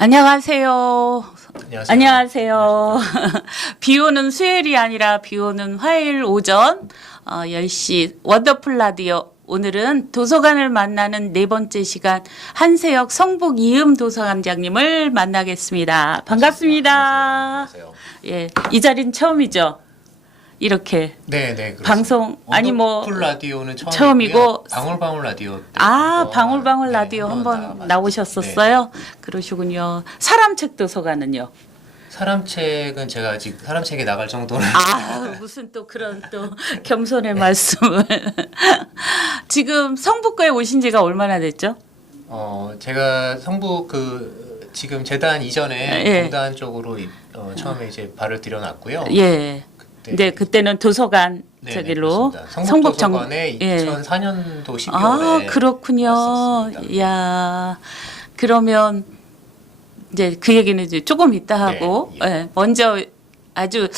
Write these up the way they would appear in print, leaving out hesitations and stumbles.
안녕하세요. 안녕하세요. 안녕하세요. 비 오는 수요일이 아니라 비 오는 화요일 오전 10시 원더풀 라디오. 오늘은 도서관을 만나는 네 번째 시간 한세혁 성북 이음 도서관장님을 만나겠습니다. 반갑습니다. 안녕하세요. 예, 이 자리는 처음이죠. 이렇게 네, 그렇습니다. 방송 아니 뭐 원더풀 라디오는 처음이고 방울방울 라디오 방울방울 네, 라디오 한번 한번 나오셨었어요. 그러시군요. 사람책 도서관은요? 사람책은 제가 아직 사람책에 나갈 정도는 무슨 또 그런 또 겸손의 말씀을. 지금 성북구에 오신 지가 얼마나 됐죠? 제가 성북 지금 재단 이전에 예. 공단 쪽으로 처음에 이제 발을 들여놨고요. 예. 네, 그때는 도서관 네, 저기로 그렇습니다. 성북 도서관에 2004년도 12월에 그렇군요. 왔었습니다. 이야. 그러면 이제 그 얘기는 이제 조금 이따 하고 네, 예, 먼저 아주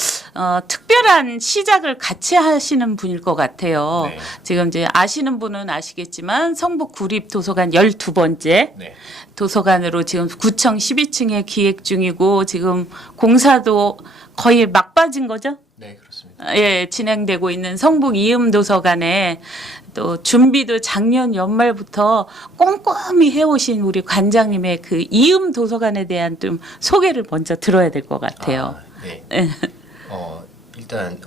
특별한 시작을 같이 하시는 분일 것 같아요. 네. 지금 이제 아시는 분은 아시겠지만 성북 구립도서관 12번째 네. 도서관으로 지금 구청 12층에 기획 중이고 지금 공사도 거의 막바진 거죠? 네, 그렇습니다. 예, 진행되고 있는 성북 이음 도서관에 또 준비도 작년 연말부터 꼼꼼히 해오신 우리 관장님의 그 이음 도서관에 대한 좀 소개를 먼저 들어야 될 것 같아요. 네. 일단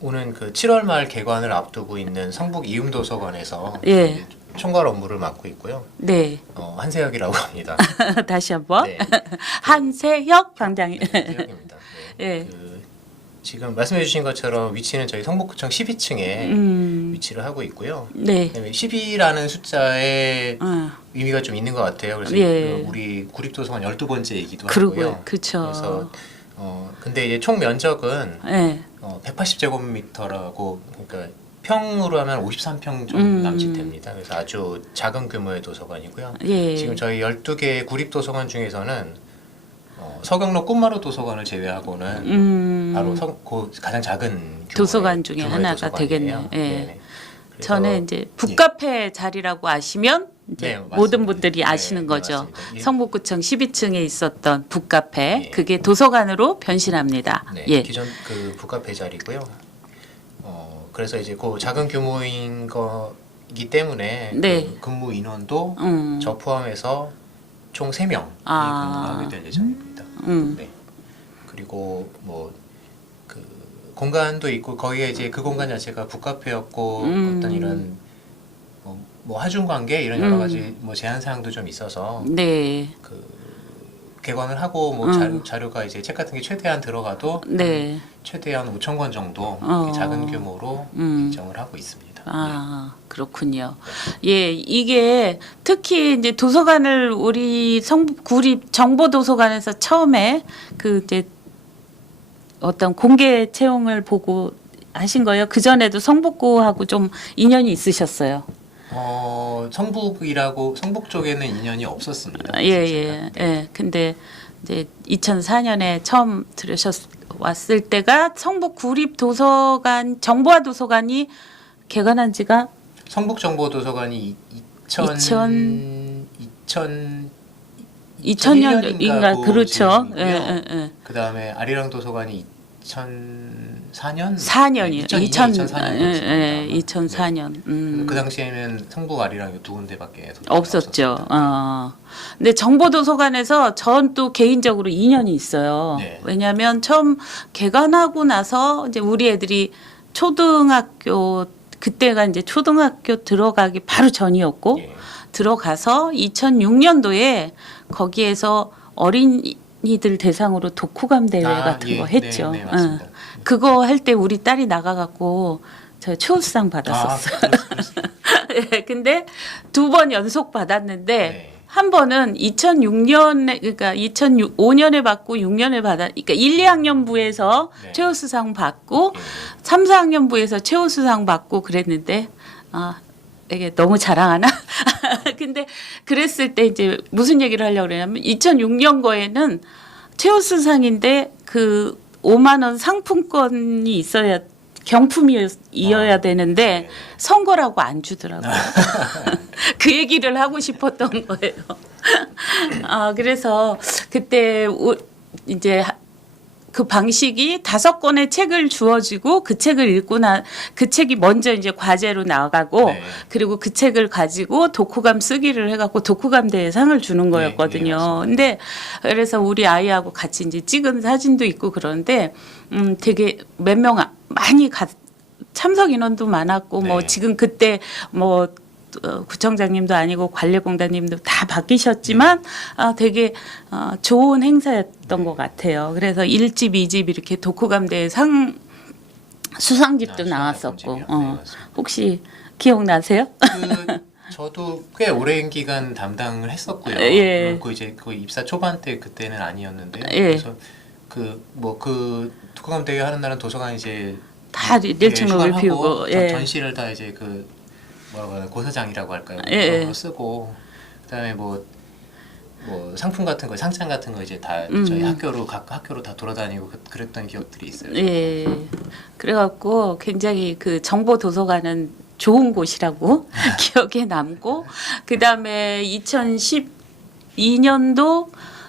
오는 7월 말 개관을 앞두고 있는 성북 이음 도서관에서 예. 총괄 업무를 맡고 있고요. 네. 한세혁이라고 합니다. 다시 한번 네. 한세혁 관장님. 한세혁입니다. 네. 예. 지금 말씀해주신 것처럼 위치는 저희 성북구청 12층에 위치를 하고 있고요. 네. 10이라는 숫자에 의미가 좀 있는 것 같아요. 그래서 예. 우리 구립도서관 12번째이기도 그러고요. 하고요. 그렇죠. 그래서 근데 이제 총 면적은 예. 180제곱미터라고 그러니까 평으로 하면 53평 좀 남짓 됩니다. 그래서 아주 작은 규모의 도서관이고요. 예. 지금 저희 12개 구립도서관 중에서는 서경로 꽃마루 도서관을 제외하고는 바로 가장 작은 규모의 도서관 중에 규모의 하나가 도서관이에요. 되겠네요. 예. 네네. 그래서 전에 이제 북카페 자리라고 아시면 이제 네, 맞습니다. 모든 분들이 네, 아시는 네, 거죠. 맞습니다. 예. 성북구청 12층에 있었던 북카페 예. 그게 도서관으로 변신합니다. 네, 예. 기존 북카페 자리고요. 그래서 이제 그 작은 규모인 거기 때문에 네. 근무 인원도 음. 저 포함해서 총 3명이 근무하게 될 예정입니다. 네. 그리고 공간도 있고 거기에 이제 그 공간 자체가 북카페였고 어떤 이런 하중 관계 이런 여러 가지 제한 사항도 좀 있어서 네. 개관을 하고 자료가 이제 책 같은 게 최대한 들어가도 네. 최대한 5천 권 정도 이렇게 작은 규모로 일정을 하고 있습니다. 그렇군요. 예, 이게 특히 이제 도서관을 우리 성북 구립 정보도서관에서 처음에 이제 어떤 공개 채용을 보고 하신 거예요. 그 전에도 성북구하고 좀 인연이 있으셨어요. 성북 쪽에는 인연이 없었습니다. 예. 근데 이제 2004년에 처음 왔을 때가 성북 구립 도서관 정보화 도서관이 개관한 지가 성북 정보 도서관이 2000년인가 그렇죠. 예. 그다음에 아리랑 도서관이 2004년 4년이요. 2004년 2004년. 그 당시에는 성북 아리랑 두 군데밖에 없었죠. 근데 정보도서관에서 전 또 개인적으로 인연이 있어요. 네. 왜냐하면 처음 개관하고 나서 이제 우리 애들이 초등학교 그때가 이제 초등학교 들어가기 바로 전이었고 예. 들어가서 2006년도에 거기에서 어린이들 대상으로 독후감 대회 같은 거 했죠. 네, 맞습니다. 그거 할 때 우리 딸이 나가갖고 저 최우수상 받았었어요. 네, 근데 2번 연속 받았는데 네. 한 번은 2006년에 그러니까 2005년에 받고 6년에 그러니까 1, 2학년부에서 네. 최우수상 받고 예. 3, 4학년부에서 최우수상 받고 그랬는데 이게 너무 자랑하나? 근데 그랬을 때 이제 무슨 얘기를 하려고 그러냐면 2006년 거에는 최우수상인데 5만 원 상품권이 있어야 경품이어야 되는데 선거라고 안 주더라고요. 그 얘기를 하고 싶었던 거예요. 그래서 그때 이제 그 방식이 5권의 책을 주어지고 그 책을 읽고 그 책이 먼저 이제 과제로 나가고 네. 그리고 그 책을 가지고 독후감 쓰기를 해갖고 독후감 대상을 주는 거였거든요. 맞습니다. 근데 그래서 우리 아이하고 같이 이제 찍은 사진도 있고 그런데 되게 몇 명 많이 참석 인원도 많았고 뭐 네. 지금 그때 뭐 구청장님도 아니고 관리공단님도 다 바뀌셨지만 되게 좋은 행사였던 것 같아요. 그래서 1집, 2집 이렇게 독후감 대회 수상집도 나왔었고 네, 맞습니다. 혹시 기억나세요? 저도 꽤 오랜 기간 담당을 했었고요. 예. 그리고 이제 그 입사 초반 때 그때는 아니었는데요. 예. 그래서 독후감 대회 하는 날은 도서관 이제 다 1층을 휴관하고 비우고 예. 전시를 다 이제 뭐라고 하나 고사장이라고 할까요? 예. 그런 거 쓰고 그다음에 뭐 상품 같은 거 상장 같은 거 이제 다 저희 각 학교로 다 돌아다니고 그랬던 기억들이 있어요. 예. 그래갖고 굉장히 그 정보 도서관은 좋은 곳이라고 기억에 남고 그 다음에 2012년도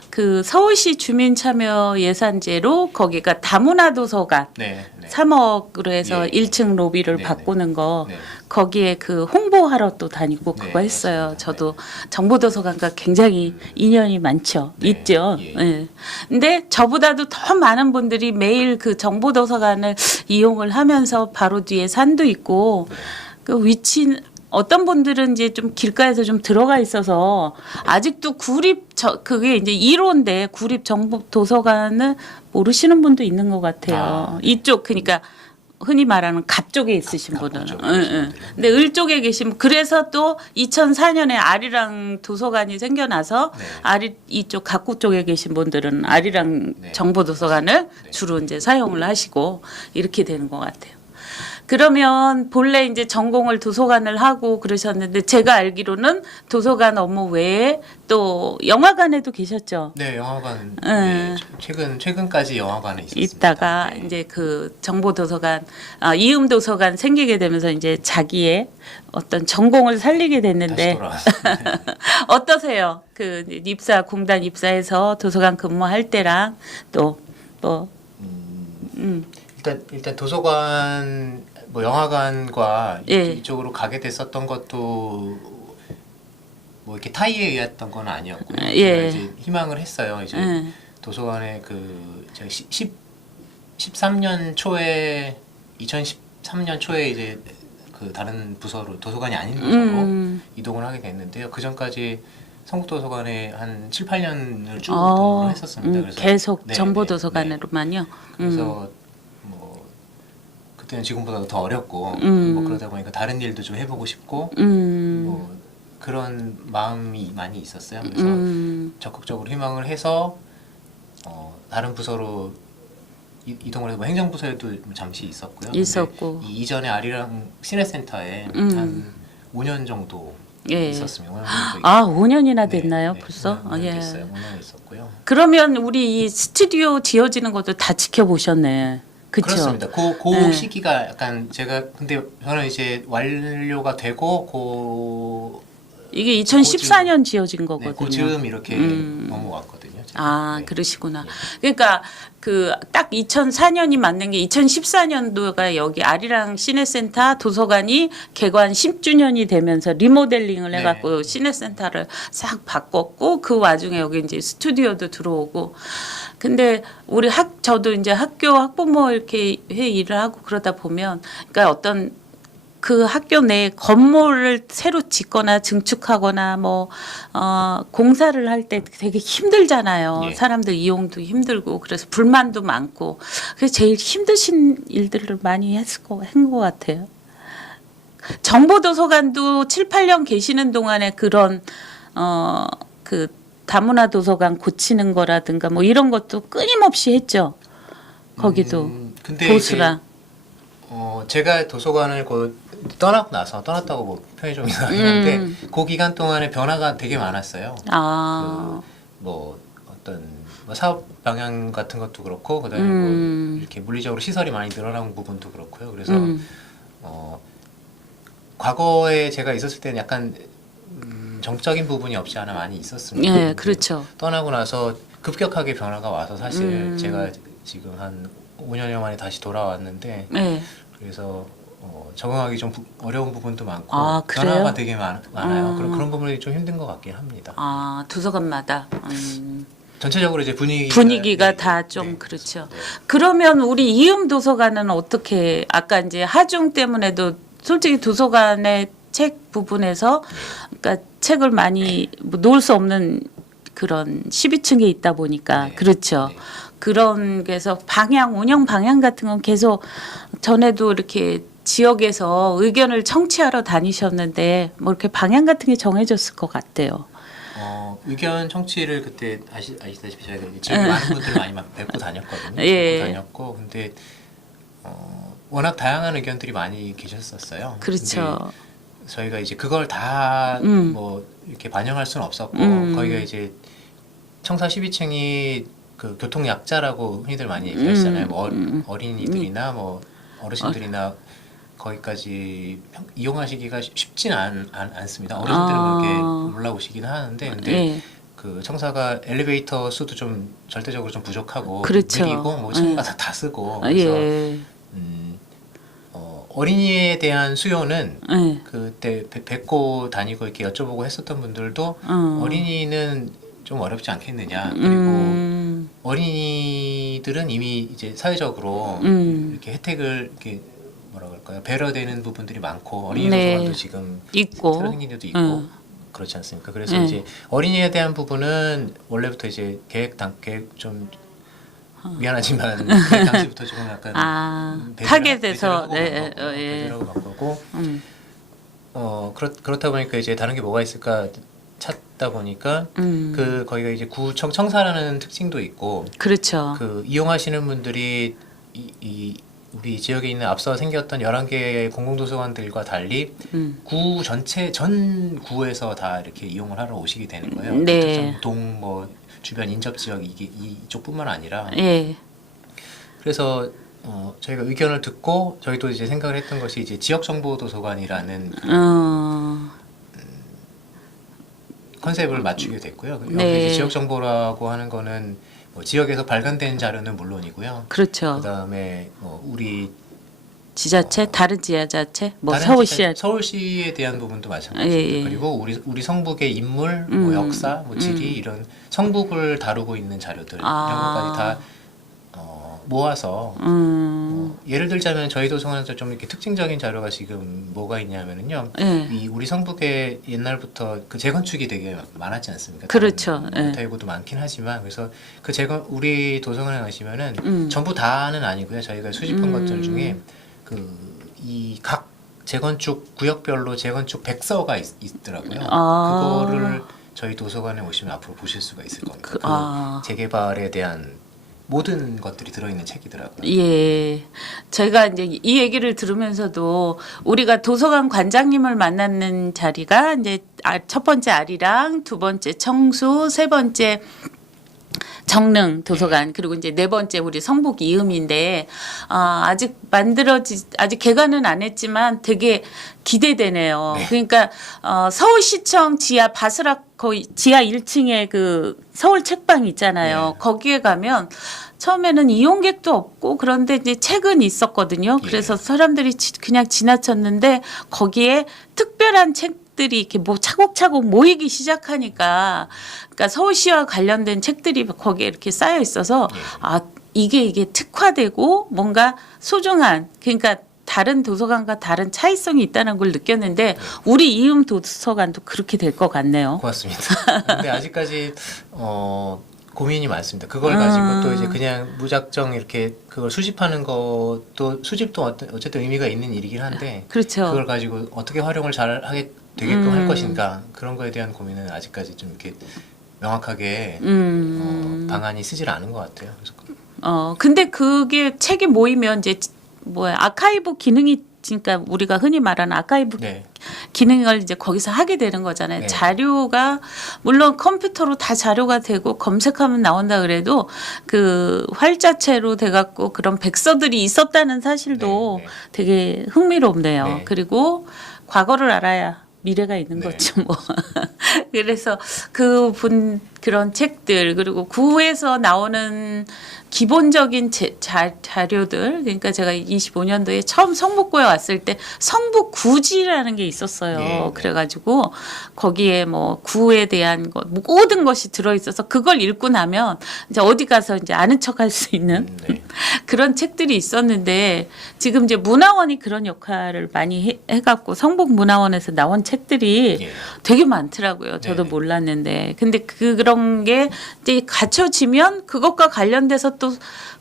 그 서울시 주민참여 예산제로 거기가 다문화 도서관 네. 3억으로 해서 예. 1층 로비를 네, 바꾸는 거 네. 거기에 그 홍보하러 또 다니고 네, 그거 했어요. 맞습니다. 저도 정보도서관과 굉장히 인연이 많죠. 네, 있죠. 예. 예. 근데 저보다도 더 많은 분들이 매일 그 정보도서관을 이용을 하면서 바로 뒤에 산도 있고 그 위치 어떤 분들은 이제 좀 길가에서 좀 들어가 있어서 아직도 그게 이제 1호인데 구립 정보도서관을 모르시는 분도 있는 것 같아요. 이쪽 그러니까 흔히 말하는 갑 쪽에 있으신 분은. 쪽에 응, 계신 응. 분들은. 근데 을 쪽에 계신 그래서 또 2004년에 아리랑 도서관이 생겨나서 네. 이쪽 갑구 쪽에 계신 분들은 아리랑 네. 정보도서관을 네. 주로 이제 사용을 하시고 이렇게 되는 것 같아요. 그러면 본래 이제 전공을 도서관을 하고 그러셨는데 제가 알기로는 도서관 업무 외에 또 영화관에도 계셨죠. 네, 영화관. 네. 최근까지 영화관에 있었습니다. 있다가 네. 이제 그 정보도서관, 이음도서관 생기게 되면서 이제 자기의 어떤 전공을 살리게 다시 됐는데 돌아왔습니다. 어떠세요? 그 공단 입사해서 도서관 근무할 때랑 또 일단 도서관 뭐 영화관과 예. 이쪽으로 가게 됐었던 것도 뭐 이렇게 타이에 의했던 건 아니었고요. 예. 제가 이제 희망을 했어요. 이제 예. 도서관에 제가 13년 초에 2013년 초에 이제 그 다른 부서로 도서관이 아닌 부서로 이동을 하게 됐는데요. 그 전까지 성북도서관에 한 7, 8년을 쭉 근무를 했었습니다. 그래서 계속 네, 정보도서관으로만요. 그래서 뭐 그때는 지금보다 더 어렵고 뭐 그러다 보니까 다른 일도 좀 해보고 싶고 뭐 그런 마음이 많이 있었어요. 그래서 적극적으로 희망을 해서 다른 부서로 이동을 해서 뭐 행정부서에도 잠시 있었고요. 있었고. 이 이전에 아리랑 시내센터에 한 5년 정도 예. 있었습니다. 5년 정도 5년이나 됐나요, 네, 벌써? 5년 예. 됐어요. 5년 있었고요. 그러면 우리 이 스튜디오 지어지는 것도 다 지켜보셨네. 그쵸? 그렇습니다. 그 네. 시기가 약간 근데 저는 이제 완료가 되고 이게 2014년 지어진 거거든요. 그 즈음 이렇게 넘어왔거든요. 제가. 네. 그러시구나. 네. 그러니까 그 딱 2004년이 맞는 게 2014년도가 여기 아리랑 시내센터 도서관이 개관 10주년이 되면서 리모델링을 네. 해갖고 시내센터를 싹 바꿨고 그 와중에 여기 이제 스튜디오도 들어오고. 근데 저도 이제 학교 학부모 이렇게 해 일을 하고 그러다 보면 그러니까 어떤 그 학교 내 건물을 새로 짓거나 증축하거나 공사를 할 때 되게 힘들잖아요. 예. 사람들 이용도 힘들고 그래서 불만도 많고 그래서 제일 힘드신 일들을 많이 한 것 같아요. 정보도서관도 7, 8년 계시는 동안에 그런 그 다문화 도서관 고치는 거라든가 뭐 이런 것도 끊임없이 했죠. 거기도 근데 보수랑. 제가 도서관을 떠났다고 뭐 표현이 좀 이상하긴 한데 그 기간 동안에 변화가 되게 많았어요. 뭐 어떤 사업 방향 같은 것도 그렇고 그다음에 뭐 이렇게 물리적으로 시설이 많이 늘어난 부분도 그렇고요. 그래서 과거에 제가 있었을 때는 약간 정적인 부분이 없지 않아 많이 있었습니다. 예, 그렇죠. 떠나고 나서 급격하게 변화가 와서 사실 제가 음. 지금 한 5년여 만에 다시 돌아왔는데 네. 그래서 적응하기 좀 어려운 부분도 많고 아, 그래요? 변화가 되게 많아요. 그런 부분이 좀 힘든 것 같긴 합니다. 아, 도서관마다. 전체적으로 이제 분위기가 네, 다 좀 네, 그렇죠. 네. 그러면 우리 이음 도서관은 어떻게 아까 이제 하중 때문에도 솔직히 도서관의 책 부분에서 그러니까 책을 많이 뭐 놓을 수 없는 그런 12층에 있다 보니까 네. 그렇죠. 네. 그런 게서 방향 운영 방향 같은 건 계속 전에도 이렇게 지역에서 의견을 청취하러 다니셨는데 뭐 이렇게 방향 같은 게 정해졌을 것 같아요. 의견 청취를 그때 아시다시피 저희가 지역에 많은 분들 많이 뵙고 다녔거든요. 예. 뵙고 다녔고 근데 워낙 다양한 의견들이 많이 계셨었어요. 그렇죠. 근데 저희가 이제 그걸 다 뭐 이렇게 반영할 수는 없었고 거기가 이제 청사 12층이 그 교통 약자라고 흔히들 많이 얘기하시잖아요. 뭐 어린이들이나 뭐 어르신들이나 거기까지 이용하시기가 쉽지는 않습니다. 어르신들은 그렇게 올라오시긴 하는데 근데 예. 그 청사가 엘리베이터 수도 좀 절대적으로 좀 부족하고 그렇죠. 느리고 뭐 친구가 다 쓰고 그래서 예. 어린이에 대한 수요는 예. 그때 뵙고 다니고 이렇게 여쭤보고 했었던 분들도 어린이는 좀 어렵지 않겠느냐 그리고 어린이들은 이미 이제 사회적으로 이렇게 혜택을 이렇게 뭐라 그럴까요 배려되는 부분들이 많고 어린이 네. 도서관도 지금 있고. 새로 생긴 데도 있고 그렇지 않습니까? 그래서 이제 어린이에 대한 부분은 원래부터 이제 계획 좀 미안하지만 계획 당시부터 조금 약간 타겟에서 배제라고 바꾸고 그렇다 보니까 이제 다른 게 뭐가 있을까 찾다 보니까 그 거기가 이제 구청 청사라는 특징도 있고 그렇죠. 그 이용하시는 분들이 이 우리 지역에 있는 앞서 생겼던 11개의 공공도서관들과 달리 구 전체 전 구에서 다 이렇게 이용을 하러 오시게 되는 거예요. 네. 특정 동 뭐 주변 인접 지역 이쪽뿐만 아니라 예. 그래서 저희가 의견을 듣고 저희도 이제 생각을 했던 것이 이제 지역 정보 도서관이라는 컨셉을 맞추게 됐고요. 여기 네. 이제 지역 정보라고 하는 거는 뭐 지역에서 발간된 자료는 물론이고요. 그렇죠. 그다음에 우리 지자체 다른 지자체 뭐 다른 서울시 서울시에 대한 부분도 마찬가지입니다. 예, 예. 그리고 우리 성북의 인물, 뭐 역사, 뭐 지리 이런 성북을 다루고 있는 자료들 이런 것까지 다 모아서 예를 들자면 저희 도서관에서 좀 이렇게 특징적인 자료가 지금 뭐가 있냐면은요. 예. 이 우리 성북에 옛날부터 그 재건축이 되게 많았지 않습니까? 그렇죠. 예. 대구도 많긴 하지만 그래서 그 우리 도서관에 가시면은 전부 다는 아니고요. 저희가 수집한 것들 중에 그 이 각 재건축 구역별로 재건축 백서가 있더라고요. 그거를 저희 도서관에 오시면 앞으로 보실 수가 있을 겁니다. 그 재개발에 대한 모든 것들이 들어있는 책이더라고요. 예. 저희가 이제 이 얘기를 들으면서도 우리가 도서관 관장님을 만나는 자리가 이제 첫 번째 아리랑, 두 번째 청수, 세 번째 정릉 도서관 그리고 이제 네 번째 우리 성북 이음인데 아직 아직 개관은 안 했지만 되게 기대되네요. 네. 그러니까 서울시청 지하 바스락 거의 지하 1층에 그 서울 책방 있잖아요. 네. 거기에 가면 처음에는 이용객도 없고 그런데 이제 책은 있었거든요. 예. 그래서 사람들이 그냥 지나쳤는데 거기에 특별한 책들이 이렇게 뭐 차곡차곡 모이기 시작하니까 그러니까 서울시와 관련된 책들이 거기에 이렇게 쌓여 있어서 이게 특화되고 뭔가 소중한 그러니까 다른 도서관과 다른 차이성이 있다는 걸 느꼈는데 우리 이음 도서관도 그렇게 될 것 같네요. 고맙습니다. 근데 아직까지 고민이 많습니다. 그걸 가지고 또 이제 그냥 무작정 이렇게 그걸 수집하는 것도 수집도 어쨌든 의미가 있는 일이긴 한데 그렇죠. 그걸 가지고 어떻게 활용을 잘 하게 되게끔 할 것인가 그런 거에 대한 고민은 아직까지 좀 이렇게 명확하게 방안이 쓰질 않은 것 같아요. 그래서 근데 그게 책이 모이면 이제 아카이브 기능이 그러니까 우리가 흔히 말하는 아카이브 네. 기능을 이제 거기서 하게 되는 거잖아요. 네. 자료가 물론 컴퓨터로 다 자료가 되고 검색하면 나온다 그래도 그 활자체로 돼갖고 그런 백서들이 있었다는 사실도 네, 네. 되게 흥미롭네요. 네. 그리고 과거를 알아야 미래가 있는 네. 거죠, 뭐. 그래서 그 그런 책들 그리고 구에서 나오는 기본적인 자료들 그러니까 제가 25년도에 처음 성북구에 왔을 때 성북구지라는 게 있었어요. 예. 그래가지고 거기에 뭐 구에 대한 것 모든 것이 들어있어서 그걸 읽고 나면 이제 어디 가서 이제 아는 척할 수 있는 네. 그런 책들이 있었는데 지금 이제 문화원이 그런 역할을 많이 해갖고 성북문화원에서 나온 책들이 예. 되게 많더라고요. 저도 네네. 몰랐는데 근데 그런 게 이제 갖춰지면 그것과 관련돼서 또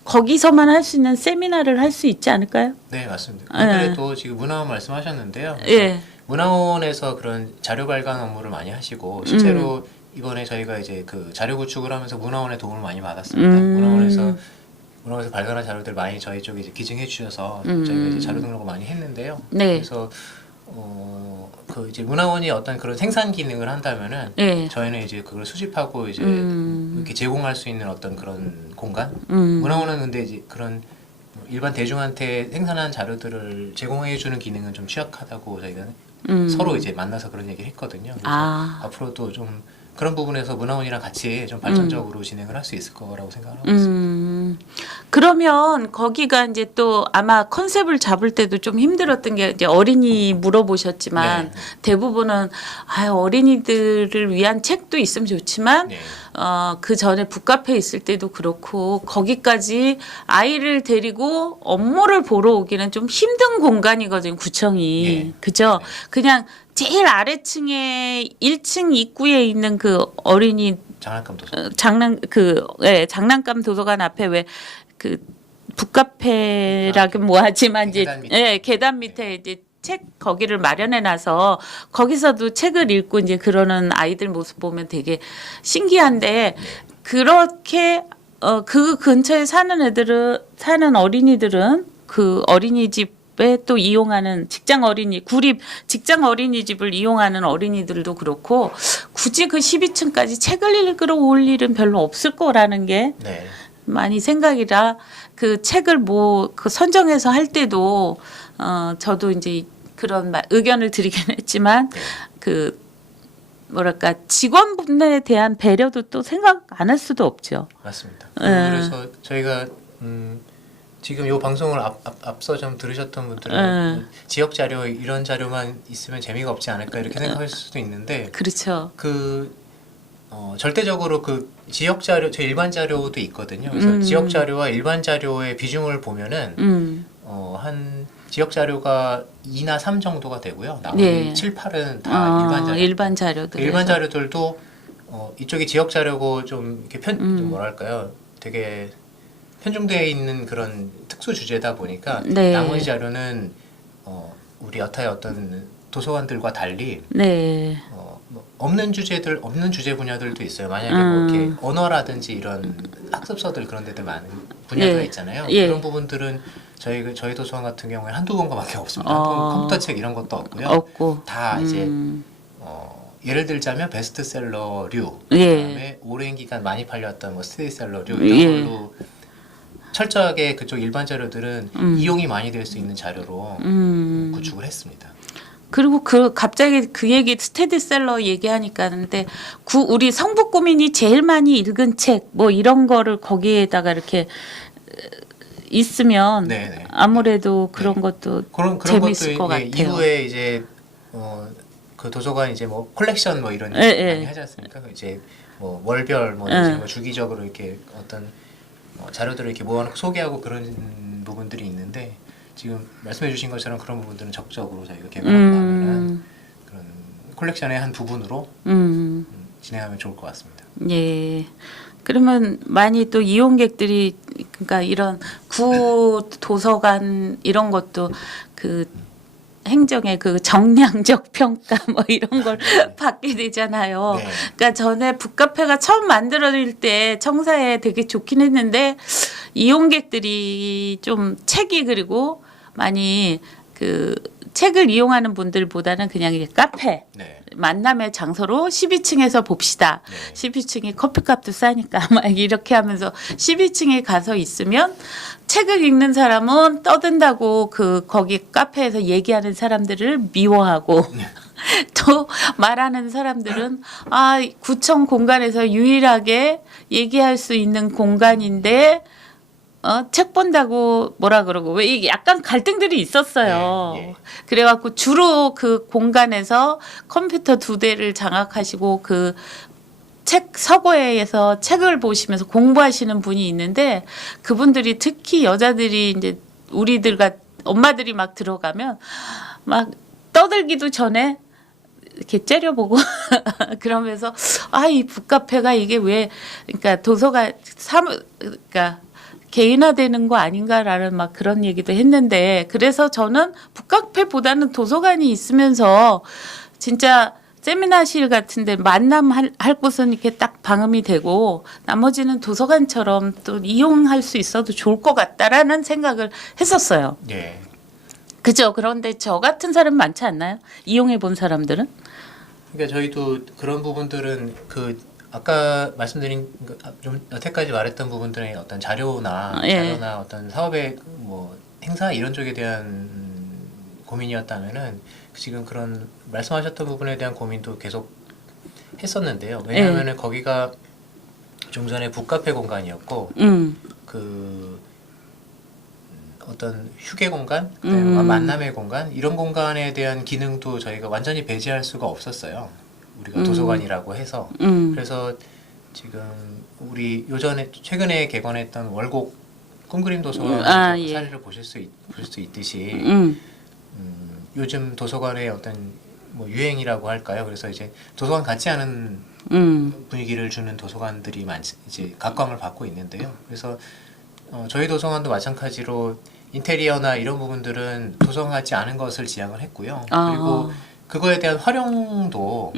거기서만 할 수 있는 세미나를 할 수 있지 않을까요? 네, 맞습니다. 예. 그래도 지금 문화원 말씀하셨는데요. 예. 문화원에서 그런 자료 발간 업무를 많이 하시고 실제로 이번에 저희가 이제 그 자료 구축을 하면서 문화원의 도움을 많이 받았습니다. 문화원에서 발간한 자료들 많이 저희 쪽에 이제 기증해 주셔서 저희가 이제 자료 등록을 많이 했는데요. 네. 그래서 그 이제 문화원이 어떤 그런 생산 기능을 한다면은 예. 저희는 이제 그걸 수집하고 이제 이렇게 제공할 수 있는 어떤 그런 공간. 문화원은 근데 이제 그런 일반 대중한테 생산한 자료들을 제공해 주는 기능은 좀 취약하다고 저희가 서로 이제 만나서 그런 얘기를 했거든요. 그래서 앞으로도 좀 그런 부분에서 문화원이랑 같이 좀 발전적으로 진행을 할 수 있을 거라고 생각을 하고 있습니다. 그러면 거기가 이제 또 아마 컨셉을 잡을 때도 좀 힘들었던 게 이제 어린이 물어보셨지만 네. 대부분은 어린이들을 위한 책도 있으면 좋지만 네. 그 전에 북카페에 있을 때도 그렇고 거기까지 아이를 데리고 업무를 보러 오기는 좀 힘든 공간이거든요. 구청이. 예. 그죠? 네. 그냥 제일 아래층에 1층 입구에 있는 그 어린이 장난감 도서. 장난감 도서관 앞에 왜 그 북카페라긴 뭐하지만 이제 계단 밑에. 계단 밑에 이제 책 거기를 마련해 놔서 거기서도 책을 읽고 이제 그러는 아이들 모습 보면 되게 신기한데 그렇게 그 근처에 사는 어린이들은 그 어린이집에 또 이용하는 구립 직장 어린이집을 이용하는 어린이들도 그렇고 굳이 그 12층까지 책을 읽으러 올 일은 별로 없을 거라는 게 네. 많이 생각이라 그 책을 그 선정해서 할 때도 저도 이제 그런 의견을 드리긴 했지만 그 뭐랄까 직원분에 대한 배려도 또 생각 안 할 수도 없죠. 맞습니다. 예. 그래서 저희가 지금 이 방송을 앞서 좀 들으셨던 분들은 지역 자료 이런 자료만 있으면 재미가 없지 않을까 이렇게 생각하실 수도 있는데 그렇죠. 절대적으로 그 지역 자료, 저 일반 자료도 있거든요. 그래서 지역 자료와 일반 자료의 비중을 보면은 한 지역 자료가 2나 3 정도가 되고요. 나머지 네. 7, 8은 다 일반 자료. 일반 자료들. 일반 자료들도 이쪽이 지역 자료고 좀 이렇게 좀 뭐랄까요? 되게 편중되어 있는 그런 특수 주제다 보니까 네. 나머지 자료는 우리 여타의 어떤 도서관들과 달리 네. 뭐 없는 주제 분야들도 있어요. 만약에 뭐 이렇게 언어라든지 이런 학습서들 그런 데들 많은 분야가 예. 있잖아요. 예. 그런 부분들은 저희 도서관 같은 경우에 한두 권밖에 없습니다. 컴퓨터 책 이런 것도 없고요. 없고. 다 이제 예를 들자면 베스트셀러류, 예. 그다음에 오랜 기간 많이 팔렸던 뭐 스테디셀러류 이런 걸로 철저하게 그쪽 일반 자료들은 이용이 많이 될 수 있는 자료로 구축을 했습니다. 그리고 갑자기 그 얘기 스테디셀러 얘기하니까 근데 우리 성북구민이 제일 많이 읽은 책 뭐 이런 거를 거기에다가 이렇게 있으면 네네. 아무래도 그런 것도 그런 재밌을 것도 것 같아요. 이후에 이제 그 도서관 이제 뭐 컬렉션 뭐 이런 예, 많이 하지 않습니까? 이제 뭐 월별 뭐 이제 뭐 주기적으로 이렇게 어떤 자료들을 이렇게 모아놓고 소개하고 그런 부분들이 있는데 지금 말씀해주신 것처럼 그런 부분들은 적극적으로 저희가 개발하고 하면은 그런 콜렉션의 한 부분으로 진행하면 좋을 것 같습니다. 예. 그러면 많이 또 이용객들이 그러니까 이런 구 도서관 이런 것도 그 행정의 그 정량적 평가 뭐 이런 걸 받게 되잖아요. 네. 그러니까 전에 북카페가 처음 만들어질 때 청사에 되게 좋긴 했는데 이용객들이 좀 책이 그리고 많이 그 책을 이용하는 분들보다는 그냥 이제 카페 네. 만남의 장소로 12층에서 봅시다. 네. 12층이 커피값도 싸니까 막 이렇게 하면서 12층에 가서 있으면 책을 읽는 사람은 떠든다고 거기 카페에서 얘기하는 사람들을 미워하고 또 말하는 사람들은 구청 공간에서 유일하게 얘기할 수 있는 공간인데 책 본다고 뭐라 그러고 왜 이게 약간 갈등들이 있었어요. 예. 그래갖고 주로 그 공간에서 컴퓨터 2대를 장악하시고 그 책 서고에서 책을 보시면서 공부하시는 분이 있는데 그분들이 특히 여자들이 이제 우리들과 엄마들이 막 들어가면 막 떠들기도 전에 이렇게 째려보고 그러면서 이 북카페가 이게 왜 그러니까 도서관 그러니까 개인화되는 거 아닌가라는 막 그런 얘기도 했는데 그래서 저는 북카페보다는 도서관이 있으면서 진짜 세미나실 같은데 만남할 곳은 이렇게 딱 방음이 되고 나머지는 도서관처럼 또 이용할 수 있어도 좋을 것 같다라는 생각을 했었어요. 예. 그죠? 그런데 저 같은 사람 많지 않나요? 이용해 본 사람들은? 그러니까 저희도 그런 부분들은 그 아까 말씀드린 좀 여태까지 말했던 부분들의 어떤 자료나 어떤 사업의 뭐 행사 이런 쪽에 대한 고민이었다면은 지금 그런 말씀하셨던 부분에 대한 고민도 계속 했었는데요. 왜냐하면은 거기가 좀 전에 북카페 공간이었고 그 어떤 휴게 공간, 만남의 공간 이런 공간에 대한 기능도 저희가 완전히 배제할 수가 없었어요. 우리가 도서관이라고 해서 그래서 지금 우리 최근에 개관했던 월곡 꿈그림 도서관 사례를 보실 수 있듯이 요즘 도서관의 어떤 뭐 유행이라고 할까요? 그래서 이제 도서관 같지 않은 분위기를 주는 도서관들이 이제 각광을 받고 있는데요. 그래서 저희 도서관도 마찬가지로 인테리어나 이런 부분들은 도서관 같지 않은 것을 지향을 했고요. 그리고 그거에 대한 활용도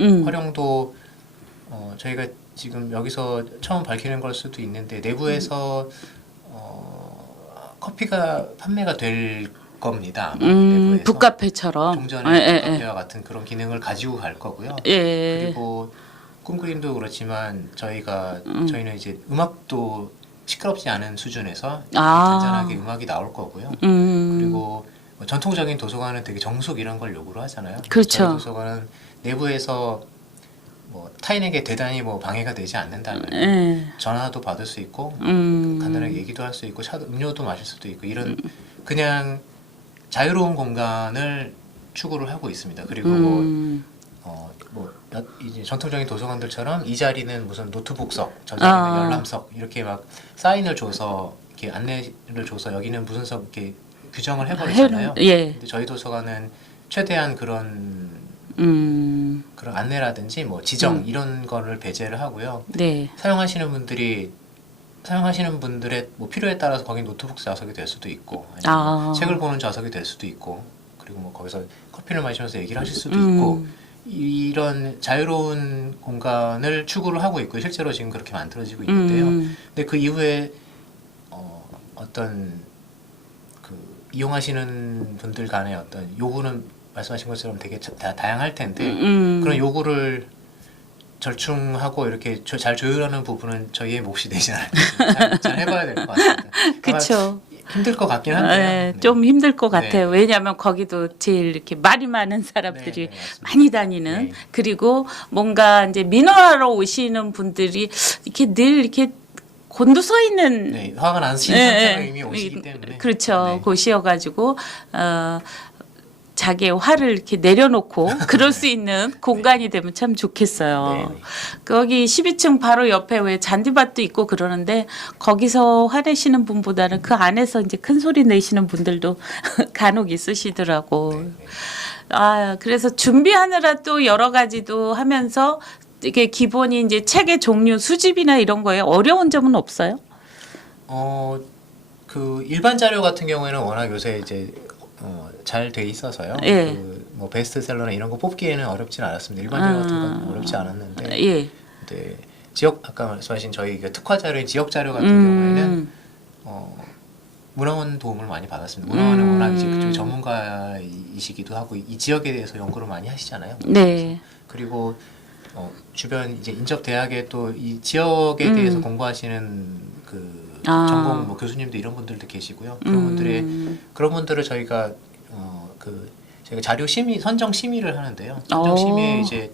저희가 지금 여기서 처음 밝히는 걸 수도 있는데 내부에서 커피가 판매가 될 겁니다. 내부에서 북카페처럼 종전의 북카페와 같은 그런 기능을 가지고 갈 거고요. 그리고 꿈그림도 그렇지만 저희는 이제 음악도 시끄럽지 않은 수준에서 잔잔하게 음악이 나올 거고요. 그리고 뭐 전통적인 도서관은 되게 정숙 이런 걸 요구를 하잖아요. 그렇죠. 저희 도서관은 내부에서 뭐 타인에게 대단히 뭐 방해가 되지 않는다면 전화도 받을 수 있고 간단하게 얘기도 할 수 있고 음료도 마실 수도 있고 이런 그냥 자유로운 공간을 추구를 하고 있습니다. 그리고 이제 전통적인 도서관들처럼 이 자리는 무슨 노트북석, 저 자리는 열람석 이렇게 막 사인을 줘서 이렇게 안내를 줘서 여기는 무슨 석 이렇게 규정을 해버리잖아요. 근데 저희 도서관은 최대한 그런 안내라든지 뭐 지정 이런 거를 배제를 하고요. 사용하시는 분들의 뭐 필요에 따라서 거기 노트북 좌석이 될 수도 있고 아니면 책을 보는 좌석이 될 수도 있고 그리고 뭐 거기서 커피를 마시면서 얘기를 하실 수도 있고 이런 자유로운 공간을 추구를 하고 있고 실제로 지금 그렇게 만들어지고 있는데요. 근데 그 이후에 어떤 그 이용하시는 분들 간의 어떤 요구는 말씀하신 것처럼 되게 다양할 텐데 그런 요구를 절충하고 이렇게 잘 조율하는 부분은 저희의 몫이 되지 않을까 잘 해봐야 될 것 같습니다. 그렇죠. 힘들 것 같긴 한데요. 좀 힘들 것 같아요. 왜냐하면 거기도 제일 이렇게 말이 많은 사람들이 많이 다니는 그리고 뭔가 이제 민원하러 오시는 분들이 이렇게 늘 이렇게 곤두서 있는 화가 나시는 상태로 이미 오시기 때문에 그렇죠. 곳이어가지고 자기의 화를 이렇게 내려놓고 그럴 수 있는 공간이 되면 참 좋겠어요. 거기 12층 바로 옆에 왜 잔디밭도 있고 그러는데 거기서 화내시는 분보다는 그 안에서 이제 큰 소리 내시는 분들도 간혹 있으시더라고. 그래서 준비하느라 또 여러 가지도 하면서 이게 기본이 이제 책의 종류 수집이나 이런 거에 어려운 점은 없어요? 그 일반 자료 같은 경우에는 워낙 요새 이제 잘 돼 있어서요. 뭐 베스트셀러나 이런 거 뽑기에는 어렵진 않았습니다. 일반 자료 같은 건 어렵지 않았는데, 근데 아까 말씀하신 저희 특화 자료인 지역 자료 같은 경우에는 문화원 도움을 많이 받았습니다. 문화원은 워낙 이제 그쪽 전문가이시기도 하고 이 지역에 대해서 연구를 많이 하시잖아요. 그리고 주변 이제 인접 대학에 또 이 지역에 대해서 공부하시는 그 전공 뭐 교수님도 이런 분들도 계시고요. 그런 분들을 저희가 그 제가 자료 심의 선정 심의를 하는데요. 선정 심의에 이제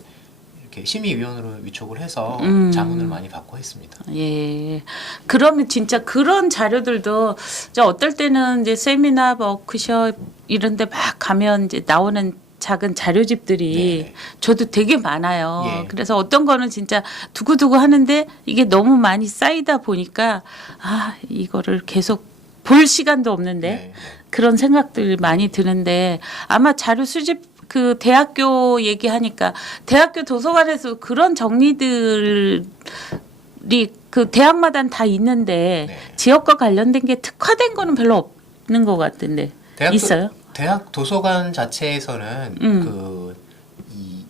이렇게 심의위원으로 위촉을 해서 자문을 많이 받고 했습니다. 예. 그러면 진짜 그런 자료들도 저 어떨 때는 이제 세미나 워크숍 이런 데 막 가면 이제 나오는 작은 자료집들이 네. 저도 되게 많아요. 예. 그래서 어떤 거는 진짜 두고두고 하는데 이게 너무 많이 쌓이다 보니까 아, 이거를 계속 볼 시간도 없는데 네. 그런 생각들이 많이 드는데 아마 자료 수집 그 대학교 얘기하니까 대학교 도서관에서 그런 정리들이 그 대학마다 다 있는데 네. 지역과 관련된 게 특화된 거는 별로 없는 것 같은데 있어요? 대학 도서관 자체에서는 이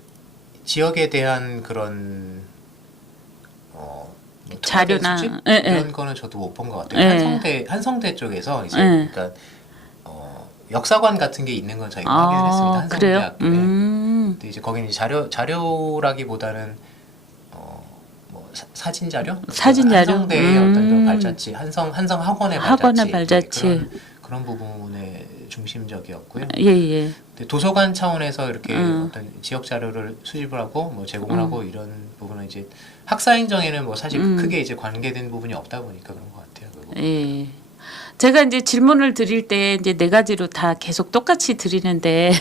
지역에 대한 그런 뭐 자료나, 수집 예, 이런 예. 거는 저도 못 본 것 같아요. 예. 한성대 쪽에서 이제 예. 그러니까 역사관 같은 게 있는 건 저희가 확인을 했습니다. 그래요? 한성대학교에. 근데 이제 거기는 이제 자료라기보다는 뭐 사진 자료? 사진 자료? 한성대의 어떤 그런 발자취, 한성 학원의 학원의 발자취, 발자취. 그런 부분에 중심적이었고요. 예예. 근데 도서관 차원에서 이렇게 어떤 지역 자료를 수집을 하고 뭐 제공을 하고 이런 부분은 이제 학사 행정에는 뭐 사실 크게 이제 관계된 부분이 없다 보니까 그런 것 같아요. 그거. 예. 제가 이제 질문을 드릴 때 이제 네 가지로 다 계속 똑같이 드리는데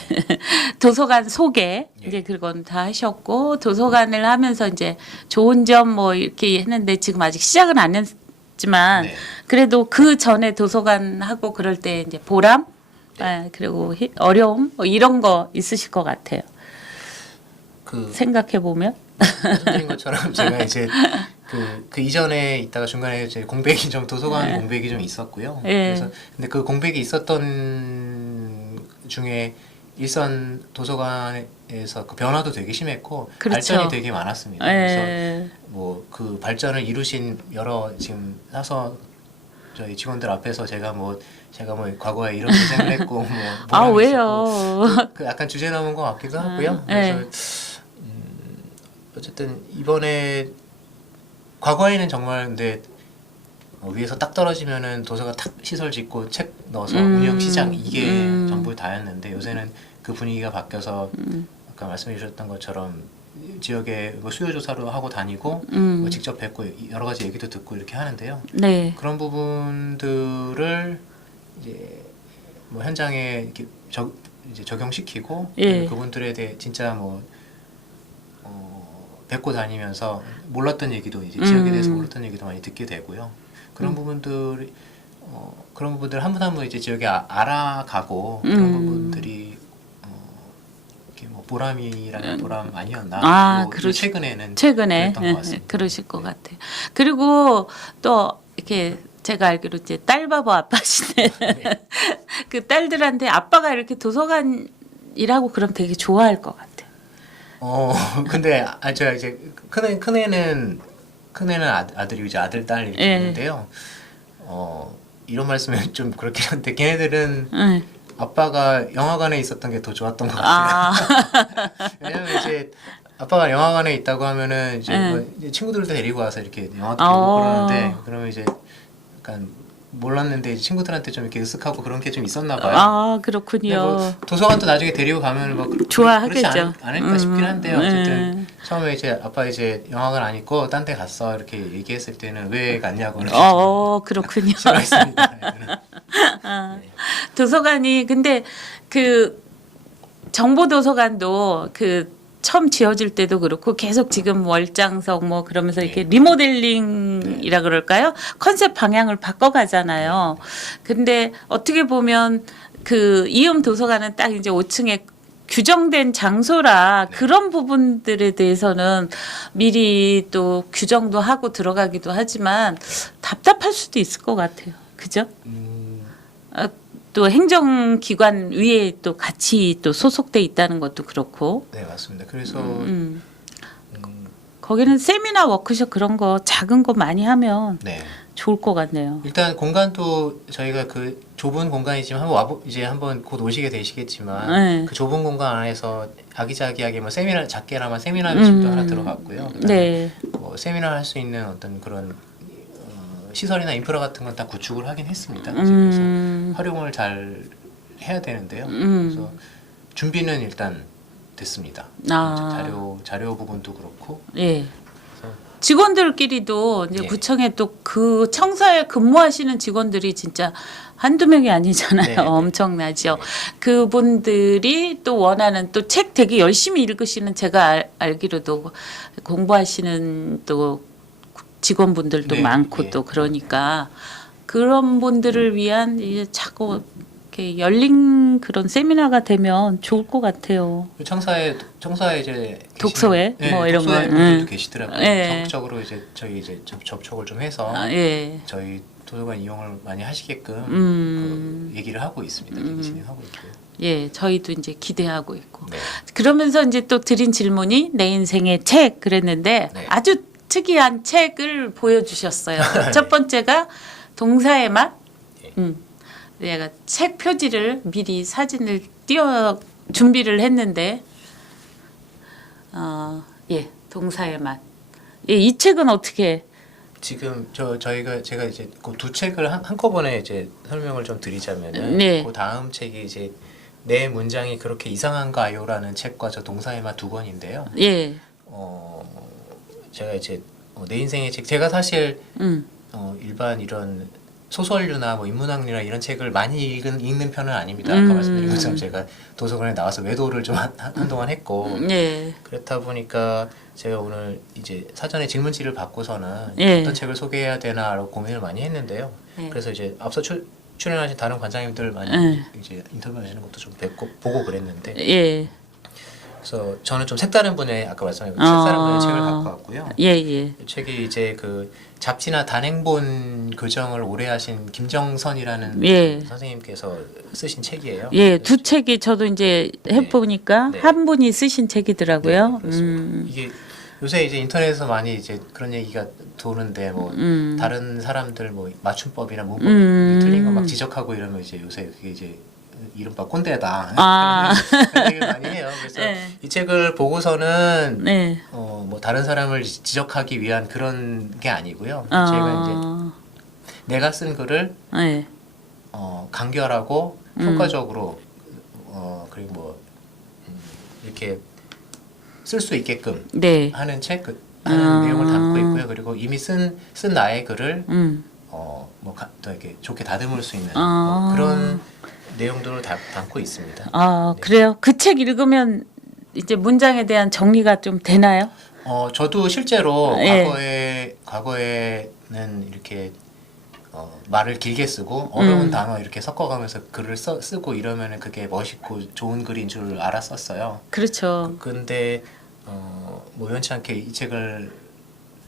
도서관 소개 이제 그건 다 하셨고 도서관을 하면서 이제 좋은 점 뭐 이렇게 했는데 지금 아직 시작은 안 했지만 네. 그래도 그 전에 도서관 하고 그럴 때 이제 보람 그리고 어려움 뭐 이런 거 있으실 것 같아요. 그 생각해 보면 말씀드린 것처럼 제가 이제 그 이전에 있다가 중간에 이제 공백이 좀 도서관 공백이 좀 있었고요. 그래서 근데 그 공백이 있었던 중에 일선 도서관에서 그 변화도 되게 심했고 그렇죠. 발전이 되게 많았습니다. 그래서 예. 뭐 그 발전을 이루신 여러 지금 나서 저희 직원들 앞에서 제가 뭐 과거에 이런 고생을 했고 뭐 아 보람이 왜요? 있었고 그 약간 주제 넘은 것 같기도 하고요. 그래서 어쨌든 이번에 과거에는 정말 근데 위에서 딱 떨어지면은 도서관 탁 시설 짓고 책 넣어서 운영 시장 이게 전부 다였는데 요새는 그 분위기가 바뀌어서 아까 말씀해 주셨던 것처럼 지역에 뭐 수요 조사로 하고 다니고 뭐 직접 뵙고 여러 가지 얘기도 듣고 이렇게 하는데요. 네. 그런 부분들을 이제 뭐 현장에 이렇게 이제 적용시키고 예. 그분들에 대해 진짜 뭐 뵙고 다니면서 몰랐던 얘기도 이제 지역에 대해서 몰랐던 얘기도 많이 듣게 되고요. 그런 부분들 그런 부분들 한 분 한 분 이제 지역에 알아가고 그런 부분들이 이렇게 뭐 보람이라는 보람 아니었나? 뭐 최근에 최근에 그랬던 것 같습니다. 그러실 것 같아요. 그리고 또 이렇게 제가 알기로 이제 딸바보 아빠신데 그 딸들한테 아빠가 이렇게 도서관 일하고 그럼 되게 좋아할 것 같아요. 근데 제가 이제 큰애는 아들이고 이제 아들 딸 이렇게 있는데요. 이런 말씀은 좀 그렇긴 한데 걔네들은 아빠가 영화관에 있었던 게 더 좋았던 것 같아요. 왜냐면 이제 아빠가 영화관에 있다고 하면은 이제, 뭐 이제 친구들도 데리고 와서 이렇게 영화도 보고 그러는데 그러면 이제 약간 몰랐는데 이제 친구들한테 좀 이렇게 으쓱하고 그런 게 좀 있었나 봐요. 아 그렇군요. 뭐 도서관도 나중에 데리고 가면 뭐 좋아하겠죠. 그렇지 않을까 싶긴 한데요. 어쨌든 처음에 이제 아빠 이제 영화관 안 있고 딴 데 갔어 이렇게 얘기했을 때는 왜 갔냐고 이렇게 그렇군요. 싫어했습니다. 도서관이 근데 그 정보도서관도 그 처음 지어질 때도 그렇고 계속 지금 월장석 뭐 그러면서 이렇게 리모델링이라 그럴까요? 컨셉 방향을 바꿔가잖아요. 근데 어떻게 보면 그 이음 도서관은 딱 이제 5층에 규정된 장소라 그런 부분들에 대해서는 미리 또 규정도 하고 들어가기도 하지만 답답할 수도 있을 것 같아요. 그죠? 또 행정기관 위에 또 같이 또 소속돼 있다는 것도 그렇고. 네 맞습니다. 그래서 거기는 세미나 워크숍 그런 거 작은 거 많이 하면 네. 좋을 것 같네요. 일단 공간도 저희가 그 좁은 공간이지만 한번 곧 오시게 되시겠지만 네. 그 좁은 공간 안에서 아기자기하게 뭐 세미나 작게나마 세미나 집도 하나 들어갔고요. 네. 뭐 세미나 할 수 있는 어떤 그런 시설이나 인프라 같은 건 다 구축을 하긴 했습니다. 그래서 활용을 잘 해야 되는데요. 그래서 준비는 일단 됐습니다. 아. 자료 부분도 그렇고. 예. 그래서 직원들끼리도 이제 예. 구청에 또 그 청사에 근무하시는 직원들이 진짜 한두 명이 아니잖아요. 네네네. 엄청나죠. 그분들이 또 원하는 또 책 되게 열심히 읽으시는 제가 알기로도 공부하시는 또 직원분들도 네, 많고 예. 또 그러니까 그런 분들을 위한 이제 자꾸 이렇게 열린 그런 세미나가 되면 좋을 것 같아요. 그 청사에 이제 독서회 계시는, 뭐 이런 독서회 거. 분들도 계시더라고요. 예. 적극적으로 이제 저희 이제 접촉을 좀 해서 아, 예. 저희 도서관 이용을 많이 하시게끔 그 얘기를 하고 있습니다. 얘기 진행하고 있고요. 예, 저희도 이제 기대하고 있고. 네. 그러면서 이제 또 드린 질문이 내 인생의 책 그랬는데 네. 아주 특이한 책을 보여주셨어요. 첫 번째가 동사의 맛. 예. 내가 책 표지를 미리 사진을 띄워 준비를 했는데, 예, 동사의 맛. 예, 이 책은 어떻게? 지금 제가 이제 그 두 책을 한꺼번에 이제 설명을 좀 드리자면은 네. 그 다음 책이 이제 내 문장이 그렇게 이상한가요라는 책과 저 동사의 맛 두 권인데요. 예, 제가 이제 내 인생의 책 제가 사실 음, 일반 이런 소설류나 뭐 인문학류나 이런 책을 많이 읽는 편은 아닙니다. 아까 말씀드린 것처럼 제가 도서관에 나와서 외도를 좀 한동안 했고 예, 그렇다 보니까 제가 오늘 이제 사전에 질문지를 받고서는 예. 어떤 책을 소개해야 되나라고 고민을 많이 했는데요. 예. 그래서 이제 앞서 출연하신 다른 관장님들 많이 예. 이제 인터뷰하시는 것도 좀 보고 그랬는데 예, 그래서 저는 좀 색다른 분야의 아까 말씀드린 색다른 분야의 책을 갖고 왔고요. 예, 예. 이 책이 이제 그 잡지나 단행본 교정을 오래 하신 김정선이라는 예. 선생님께서 쓰신 책이에요. 예, 두 책이 저도 이제 해보니까 네. 한 분이 쓰신 책이더라고요. 네, 그렇습니다. 이게 요새 이제 인터넷에서 많이 이제 그런 얘기가 도는데 뭐 다른 사람들 뭐 맞춤법이나 문법 틀린 거 막 지적하고 이러면 이제 요새 그게 이제 이른바 꼰대다 아. 그런 얘기를 많이 해요. 그래서 네. 이 책을 보고서는 네. 뭐 다른 사람을 지적하기 위한 그런 게 아니고요. 제가 이제 내가 쓴 글을 네. 간결하고 효과적으로 그리고 뭐 이렇게 쓸 수 있게끔 네. 하는 책 하는 내용을 담고 있고요. 그리고 이미 쓴 나의 글을 더 이렇게 좋게 다듬을 수 있는 뭐 그런 내용들을 담고 있습니다. 아, 네. 그래요? 그 책 읽으면 이제 문장에 대한 정리가 좀 되나요? 저도 실제로 예. 과거에는 이렇게 말을 길게 쓰고 어려운 단어 이렇게 섞어가면서 글을 쓰고 이러면은 그게 멋있고 좋은 글인 줄 알았었어요. 그렇죠. 근데 뭐 우연치 않게 이 책을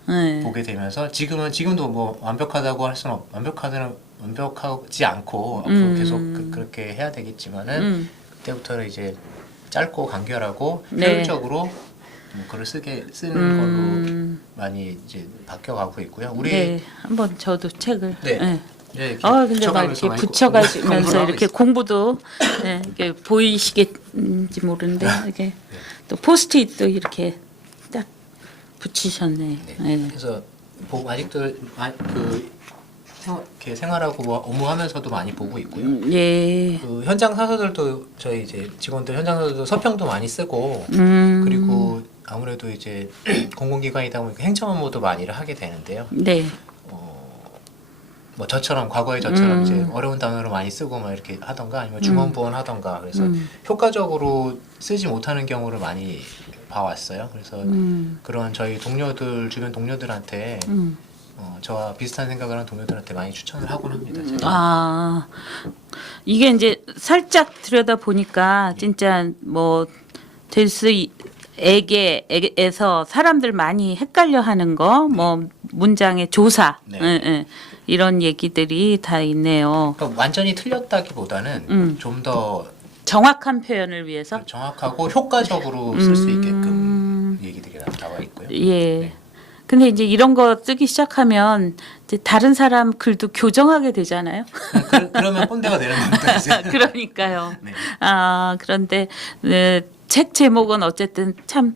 네. 보게 되면서 지금도 뭐 완벽하다고 할 수는 완벽하지 않고 앞으로 계속 그렇게 해야 되겠지만은 그때부터는 이제 짧고 간결하고 네. 효율적으로 뭐 글을 쓰는 걸로 많이 이제 바뀌어가고 있고요. 우리 네. 한번 저도 책을. 네. 네. 이제 이렇게 근데 막 붙여가면서 이렇게 많이 붙여가면서 공부를 하고 이렇게 있어요. 공부도 네, 이게 보이시겠는지 모르는데 이렇게 또 포스트잇도 이렇게 딱 붙이셨네. 네. 네. 그래서 아직도 이렇게 생활하고 뭐 업무하면서도 많이 보고 있고요. 예. 그 현장 사서들도 저희 이제 직원들 현장 사서도 서평도 많이 쓰고 그리고 아무래도 이제 공공기관이다 보니까 행정 업무도 많이 하게 되는데요. 네. 뭐 과거에 저처럼 이제 어려운 단어를 많이 쓰고 막 이렇게 하던가 아니면 중언부언 하던가 그래서 효과적으로 쓰지 못하는 경우를 많이 봐왔어요. 그래서 그런 저희 주변 동료들한테 저와 비슷한 생각을 하는 동료들한테 많이 추천을 하곤 합니다. 제가. 이게 이제 살짝 들여다 보니까 진짜 뭐 에게에서 사람들 많이 헷갈려 하는 거, 뭐 문장의 조사, 네. 이런 얘기들이 다 있네요. 그러니까 완전히 틀렸다기보다는 좀 더 정확한 표현을 위해서. 정확하고 효과적으로 쓸 수 있게끔 얘기들이 나와 있고요. 예. 네. 근데 이제 이런 거 쓰기 시작하면 이제 다른 사람 글도 교정하게 되잖아요. 그러면 꼰대가 되는 겁니다. 이제. 그러니까요. 네. 그런데 책 제목은 어쨌든 참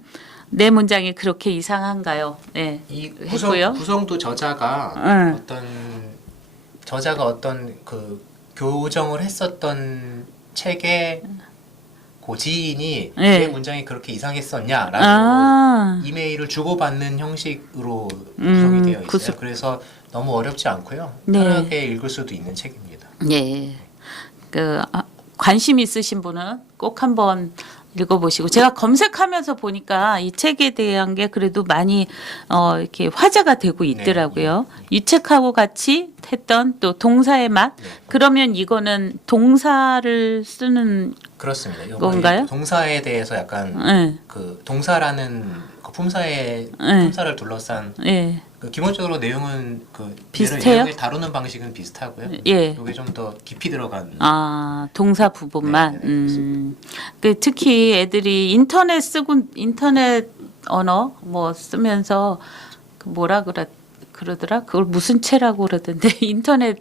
내 문장이 그렇게 이상한가요? 네. 이 했고요. 구성도 저자가 어떤 그 교정을 했었던 책의 그 지인이 네. 내 문장이 그렇게 이상했었냐라고 아. 이메일을 주고받는 형식으로 구성이 되어 있어요. 구성. 그래서 너무 어렵지 않고요. 네. 편하게 읽을 수도 있는 책입니다. 예. 관심 있으신 분은 꼭 한번 읽어보시고 제가 검색하면서 보니까 이 책에 대한 게 그래도 많이 이렇게 화제가 되고 있더라고요. 유책하고 같이 했던 또 동사의 맛. 네. 그러면 이거는 동사를 쓰는 그렇습니다. 이거 건가요? 동사에 대해서 약간 예. 그 동사라는 그 품사의 네. 품사를 둘러싼 예. 그 기본적으로 내용은 그 비슷해요? 내용을 다루는 방식은 비슷하고요. 예. 이게 좀 더 깊이 들어간 아, 동사 부분만. 네, 네, 특히 애들이 인터넷 언어 뭐 쓰면서 그 뭐라 그러더라? 그걸 무슨 채라고 그러던데 인터넷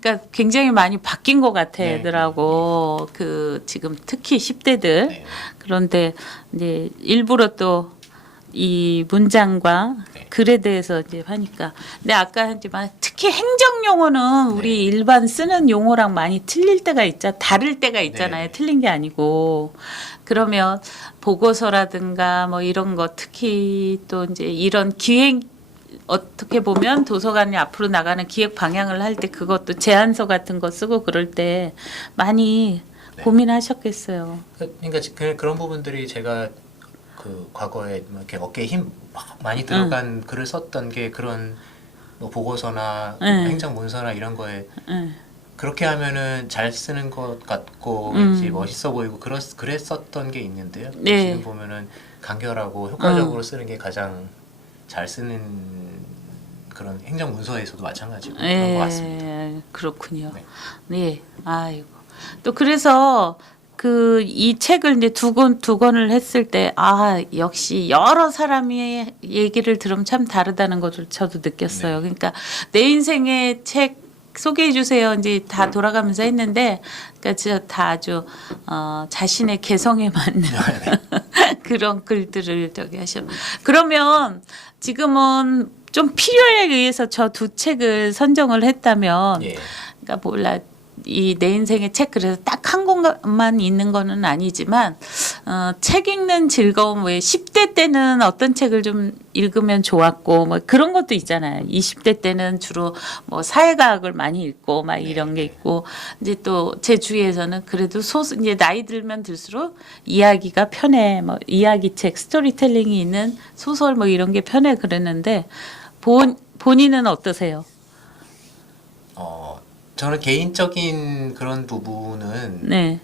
그러니까 굉장히 많이 바뀐 것 같아 네, 애들하고 그 지금 특히 10대들 네. 그런데 이제 일부러 또 이 문장과 네. 글에 대해서 이제 하니까 근데 아까 하지만 특히 행정 용어는 우리 네. 일반 쓰는 용어랑 많이 틀릴 때가 다를 때가 있잖아요. 네. 틀린 게 아니고 그러면 보고서라든가 뭐 이런 거 특히 또 이제 이런 기획 어떻게 보면 도서관이 앞으로 나가는 기획 방향을 할 때 그것도 제안서 같은 거 쓰고 그럴 때 많이 네. 고민하셨겠어요. 그러니까 그런 부분들이 제가 그 과거에 뭐 이렇게 어깨에 힘 많이 들어간 글을 썼던 게 그런 뭐 보고서나 네. 행정 문서나 이런 거에 응. 그렇게 하면은 잘 쓰는 것 같고 음. 왠지 멋있어 보이고 그랬었던 게 있는데요. 네. 지금 보면은 간결하고 효과적으로 쓰는 게 가장 잘 쓰는 그런 행정 문서에서도 마찬가지고 그런 것 같습니다. 그렇군요. 네. 네. 아이고. 또 그래서 이 책을 이제 두 권을 했을 때 역시 여러 사람이 얘기를 들으면 참 다르다는 것을 저도 느꼈어요. 네. 그러니까 내 인생의 책 소개해 주세요. 이제 다 돌아가면서 했는데 그러니까 진짜 다 아주 자신의 개성에 맞는 그런 글들을 저기 하셔. 그러면 지금은 좀 필요에 의해서 저 두 책을 선정을 했다면 예. 그러니까 몰라 이 내 인생의 책 그래서 딱 한 권만 있는 거는 아니지만 책 읽는 즐거움 왜 10대 때는 어떤 책을 좀 읽으면 좋았고 뭐 그런 것도 있잖아요. 20대 때는 주로 뭐 사회과학을 많이 읽고 막 이런 게 있고 이제 또 제 주위에서는 그래도 소설 이제 나이 들면 들수록 이야기가 편해 뭐 이야기 책 스토리텔링이 있는 소설 뭐 이런 게 편해 그랬는데 본인은 어떠세요? 저는 개인적인 그런 부분은 네.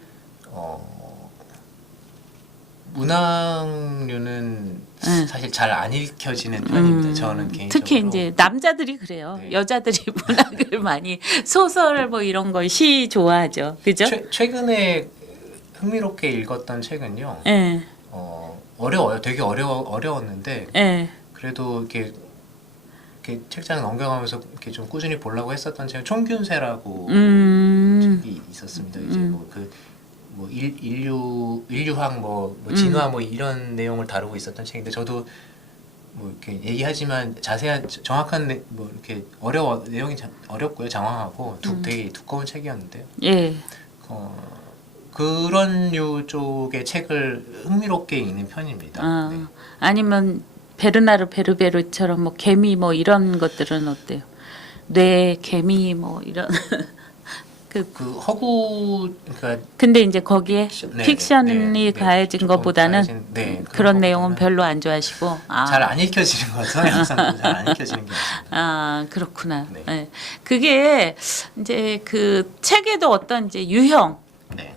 문학류는 네. 사실 잘 안 읽혀지는 편입니다. 저는 개인적으로. 특히 이제 남자들이 그래요. 네. 여자들이 문학을 많이 소설 뭐 이런 거 시 좋아하죠. 그죠? 최근에 흥미롭게 읽었던 책은요. 예. 어려워요. 되게 어려웠는데 예. 그래도 이렇게 책장을 넘겨가면서 이렇게 좀 꾸준히 보려고 했었던 책은 총균세라고 책이 있었습니다. 이제 뭐 인류학 뭐 진화 뭐 이런 내용을 다루고 있었던 책인데 저도 뭐 이렇게 얘기하지만 자세한 정확한 뭐 이렇게 내용이 어렵고요. 장황하고 되게 두꺼운 책이었는데요. 예. 그런 류 쪽의 책을 흥미롭게 읽는 편입니다. 네. 아니면 베르나르 베르베르처럼 뭐 개미 뭐 이런 것들은 어때요? 뇌 개미 뭐 이런 그러니까 근데 이제 거기에 네, 픽션이 가해진 조금 것보다는 그런 그런 내용은 것보다는 별로 안 좋아하시고 잘 안 읽혀지는 거죠. 항상 잘 안 읽혀지는 게 맞습니다. 그렇구나. 네. 네. 그게 이제 그 책에도 어떤 이제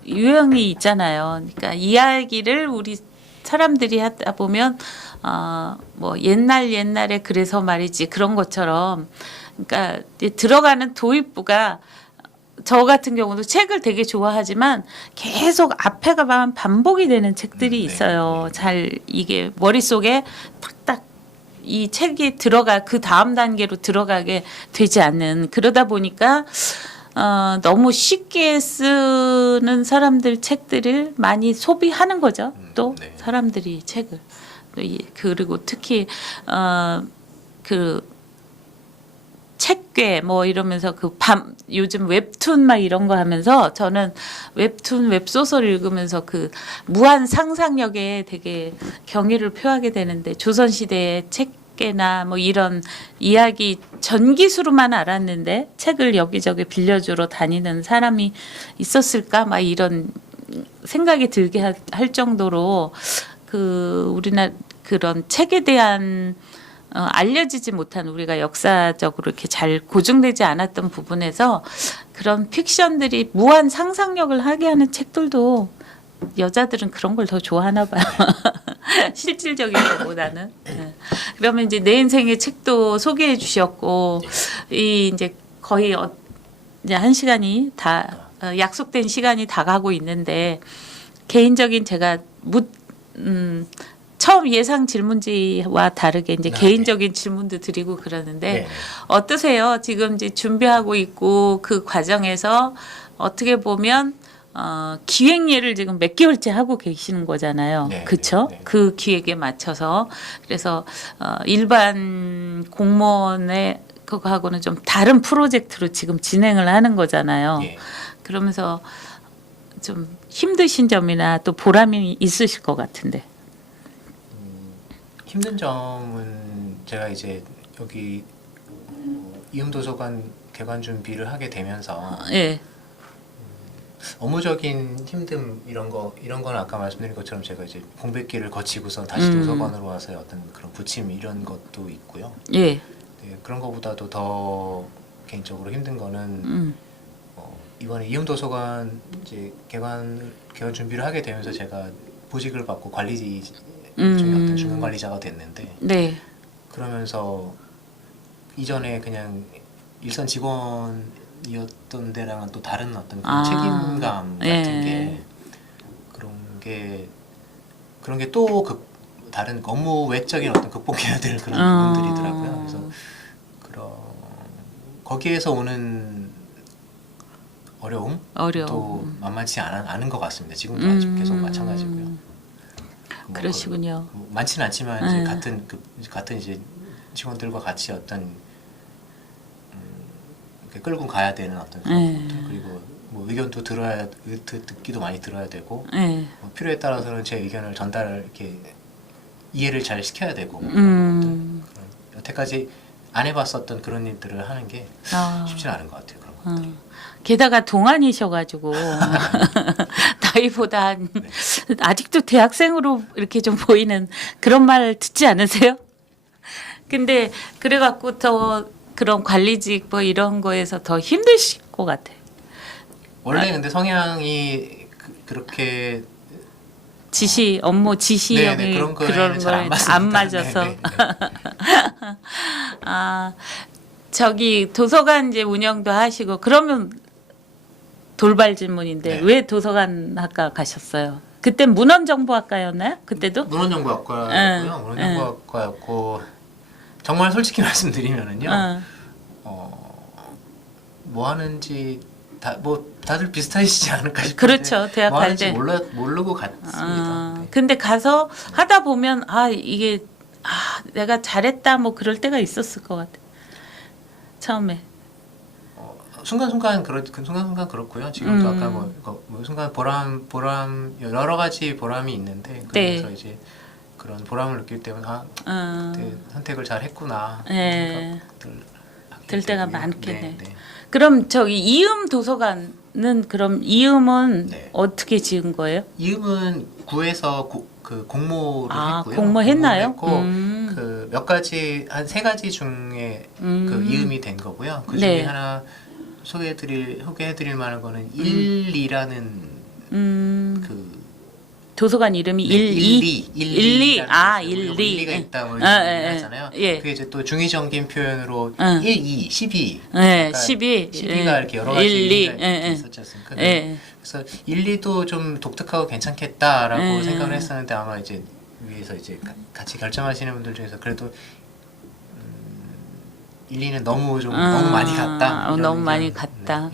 유형이 있잖아요. 그러니까 이야기를 우리 사람들이 하다 보면 뭐 옛날에 그래서 말이지 그런 것처럼 그러니까 이제 들어가는 도입부가 저 같은 경우도 책을 되게 좋아하지만 계속 앞에가 반복이 되는 책들이 있어요. 잘 이게 머릿속에 탁탁 이 책이 그 다음 단계로 들어가게 되지 않는 그러다 보니까 너무 쉽게 쓰는 사람들 책들을 많이 소비하는 거죠. 또 네. 사람들이 책을 그리고 특히 책괴 뭐 이러면서 그 요즘 웹툰 막 이런 거 하면서 저는 웹툰 웹소설 읽으면서 그 무한 상상력에 되게 경의를 표하게 되는데 조선시대의 책괴나 뭐 이런 이야기 전기수로만 알았는데 책을 여기저기 빌려주러 다니는 사람이 있었을까 막 이런 생각이 들게 할 정도로 그 우리나라 그런 책에 대한 알려지지 못한 우리가 역사적으로 이렇게 잘 고증되지 않았던 부분에서 그런 픽션들이 무한 상상력을 하게 하는 책들도 여자들은 그런 걸 더 좋아하나 봐요. 실질적인 것보다는. 그러면 이제 내 인생의 책도 소개해 주셨고 이 이제 거의 이제 한 시간이 다 약속된 시간이 다 가고 있는데 개인적인 제가 처음 예상 질문지와 다르게 이제 개인적인 질문도 드리고 그러는데 네. 어떠세요? 지금 이제 준비하고 있고 그 과정에서 어떻게 보면 기획예를 지금 몇 개월째 하고 계시는 거잖아요. 네, 그렇죠? 네, 네. 그 기획에 맞춰서 그래서 일반 공무원의 그거하고는 좀 다른 프로젝트로 지금 진행을 하는 거잖아요. 예. 그러면서 좀 힘드신 점이나 또 보람이 있으실 것 같은데. 힘든 점은 제가 이제 여기 이음도서관 개관 준비를 하게 되면서 예. 업무적인 힘듦 이런 건 아까 말씀드린 것처럼 제가 이제 공백기를 거치고서 다시 도서관으로 와서의 어떤 그런 부침 이런 것도 있고요. 예. 네, 그런 것보다도 더 개인적으로 힘든 거는 이번에 이음도서관 이제 개관 준비를 하게 되면서 제가 보직을 받고 관리 중에 어떤 중간 관리자가 됐는데 네. 그러면서 이전에 그냥 일선 직원이었던 데랑은 또 다른 어떤 그런 책임감 같은 예. 그런 게 또 다른 업무 외적인 어떤 극복해야 될 그런 부분들이더라고요. 그래서 거기에서 오는 어려움도 만만치 않은 것 같습니다. 지금도 아직 계속 마찬가지고요. 그러시군요. 많지는 않지만 이제 같은 이제 직원들과 같이 어떤 이렇게 끌고 가야 되는 어떤 그런 것들 그리고 뭐 의견도 듣기도 많이 들어야 되고 뭐 필요에 따라서는 제 의견을 이렇게 이해를 잘 시켜야 되고 그런 것들 여태까지 안 해봤었던 그런 일들을 하는 게 쉽지는 않은 것 같아요. 그런 것들이. 게다가 동안이셔가지고 나이보다 아직도 대학생으로 이렇게 좀 보이는 그런 말 듣지 않으세요? 근데 그래갖고 더 그런 관리직 뭐 이런 거에서 더 힘드실 것 같아요. 원래 근데 성향이 그렇게 업무 지시형이 그런 그런 걸 안 맞아서. 저기 도서관 이제 운영도 하시고 그러면 돌발 질문인데 왜 도서관 학과 가셨어요? 그때 문헌정보학과였나요? 그때도? 문헌정보학과였고요. 문헌정보학과였고 정말 솔직히 말씀드리면은요. 뭐 하는지 다들 비슷하시지 않을까 싶은데 그렇죠. 대학 뭐 갈 때 모르고 갔습니다. 근데 가서 하다 보면 이게 내가 잘했다 뭐 그럴 때가 있었을 것 같아. 처음에. 순간순간 그렇고요. 지금도 아까 뭐 순간 보람 여러 가지 보람이 있는데 그래서 이제 그런 보람을 느낄 때면 그때 선택을 잘 했구나. 들 때가 많겠네. 그럼 저기 이음 도서관은 그럼 이음은 어떻게 지은 거예요? 이음은 구에서 그 공모를 했고요. 공모했나요? 그 몇 가지 한 3가지 중에 그 이음이 된 거고요. 그 중에 하나 소개해드릴 만한 거는 1,2라는 그 도서관 이름이 1,2 1,2가 있다 뭐 하잖아요. 그게 이제 또 중의정긴 표현으로 1,2, 12. 12가 이렇게 여러 가지 있었지 않습니까? 그래서 1,2도 좀 독특하고 괜찮겠다라고 생각을 했었는데 아마 이제 위에서 이제 같이 결정하시는 분들 중에서 그래도 1,2는 너무 많이 갔다. 너무 많이 갔다.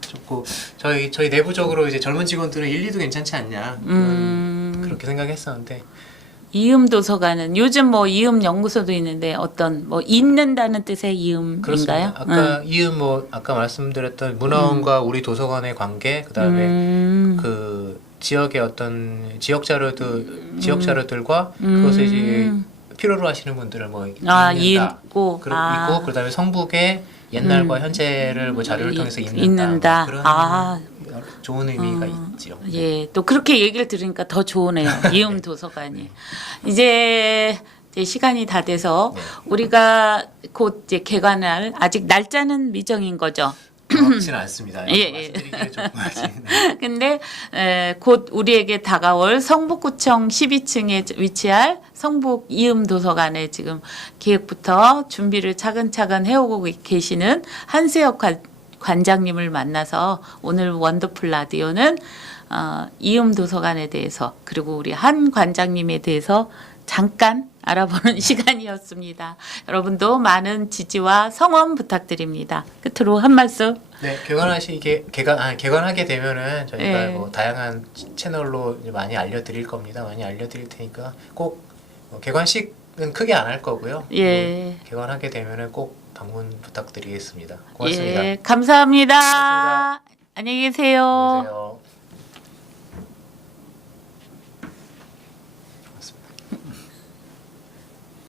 좋고 저희 내부적으로 이제 젊은 직원들은 1,2도 괜찮지 않냐 그렇게 생각했었는데 이음 도서관은 요즘 뭐 이음 연구소도 있는데 어떤 뭐 잊는다는 뜻의 그렇습니다. 이음인가요? 아까 이음 뭐 아까 말씀드렸던 문화원과 우리 도서관의 관계, 그다음에 그 지역의 어떤 지역 자료들과 그것을 이제 필요로 하시는 분들을 뭐 아, 읽는다. 읽고 있고 그다음에 성북의 옛날과 현재를 뭐 자료를 통해서 읽는다. 읽는다. 뭐 그런 아. 좋은 의미가 있지요. 예, 또 그렇게 얘기를 들으니까 더 좋으네요. 이음 도서관이. 이제 시간이 다 돼서 네. 우리가 곧 이제 개관할 아직 날짜는 미정인 거죠. 그렇지는 않습니다. 예, 예. 말씀드리기에 조금 근데 곧 우리에게 다가올 성북구청 12층에 위치할 성북 이음 도서관에 지금 기획부터 준비를 차근차근 해오고 계시는 한수혁 관장님을 만나서 오늘 원더풀 라디오는 이음 도서관에 대해서 그리고 우리 한 관장님에 대해서 잠깐 알아보는 시간이었습니다. 여러분도 많은 지지와 성원 부탁드립니다. 끝으로 한 말씀. 네, 개관하게 되면은 저희가 네. 뭐 다양한 채널로 이제 많이 알려드릴 겁니다. 많이 알려드릴 테니까 꼭 개관식은 크게 안 할 거고요. 예. 뭐 개관하게 되면은 꼭 방문 부탁드리겠습니다. 고맙습니다. 예, 감사합니다. 고맙습니다. 안녕히 계세요. 안녕히 계세요.